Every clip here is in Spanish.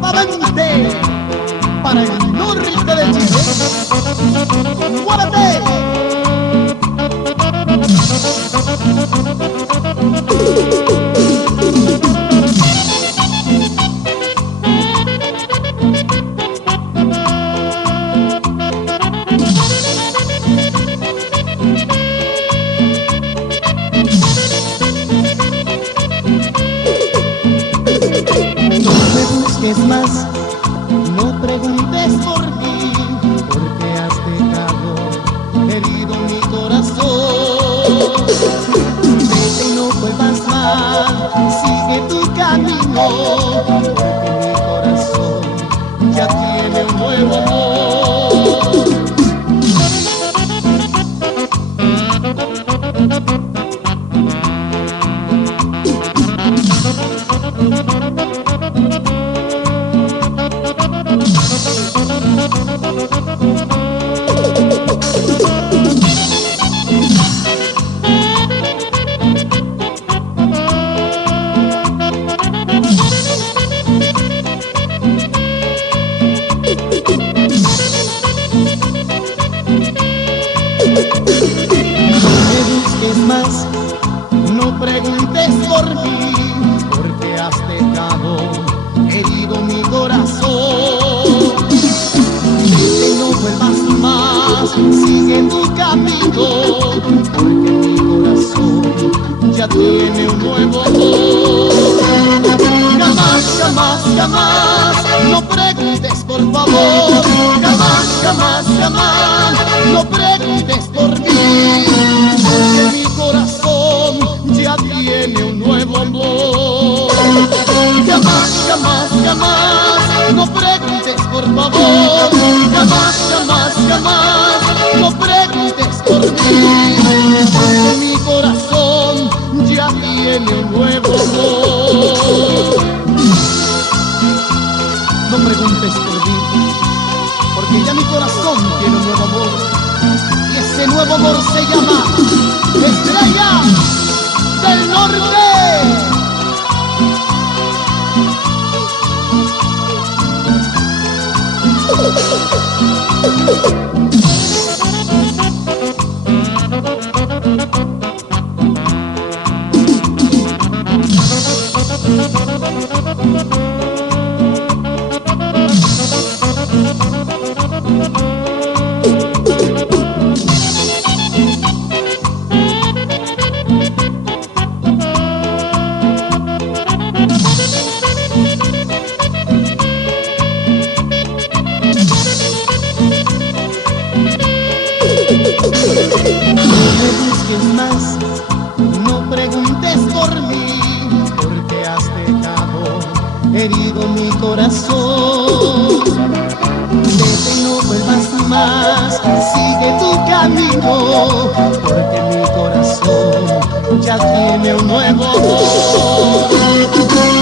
nuevamente para el norte de Chile. ¡Muévete! Es más, no preguntes por mí, porque has dejado herido mi corazón. Vete y no vuelvas más, sigue tu camino, porque mi corazón ya tiene un nuevo amor. Es más, no preguntes por mí, porque has dejado herido mi corazón. Vete y no vuelvas más, sigue tu camino, porque mi corazón ya tiene un nuevo amor. Jamás, jamás, jamás, no preguntes por favor. Jamás, jamás, jamás, no preguntes por mí, porque mi corazón ya tiene un nuevo amor. Jamás, jamás, jamás, no preguntes por favor. Jamás, jamás, jamás, no preguntes por mí, porque mi corazón ya tiene un nuevo amor. No preguntes por mí, porque ya mi corazón tiene un nuevo amor. Y ese nuevo amor se llama Estrella del Norte. No me busques más, no preguntes por mí, porque has dejado herido mi corazón. Vete y no vuelvas más, sigue tu camino, porque mi corazón ya tiene un nuevo amor.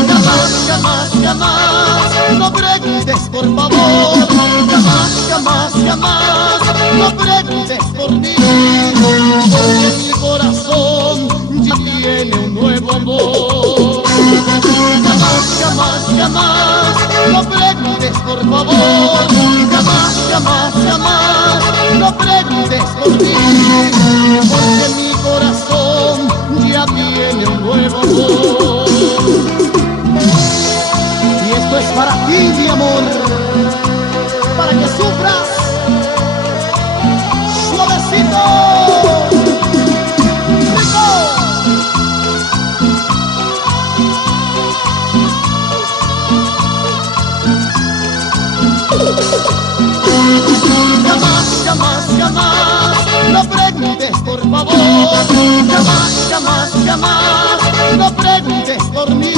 Jamás, jamás, jamás, no preguntes por favor. Jamás, jamás, jamás, no preguntes por mí, porque mi corazón ya tiene un nuevo amor. Jamás, jamás, jamás, no preguntes por favor. Jamás, jamás, jamás, no preguntes por mí, porque mi corazón ya tiene un nuevo amor. Y esto es para ti, mi amor, para que sufras suavecito. Jamás, jamás, jamás, no preguntes por favor. Jamás, jamás, jamás, no preguntes por mí,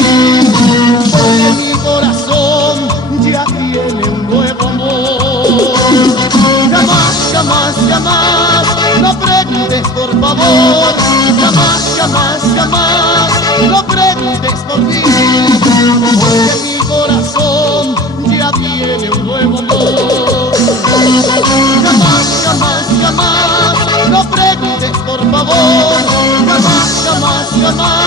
porque mi corazón ya tiene un nuevo amor. Jamás, jamás, jamás, no preguntes por favor. Jamás, jamás, jamás, no preguntes por mí, porque mi corazón ya tiene un nuevo amor. Jamás, jamás, jamás, no preguntes por favor. Jamás, jamás, jamás,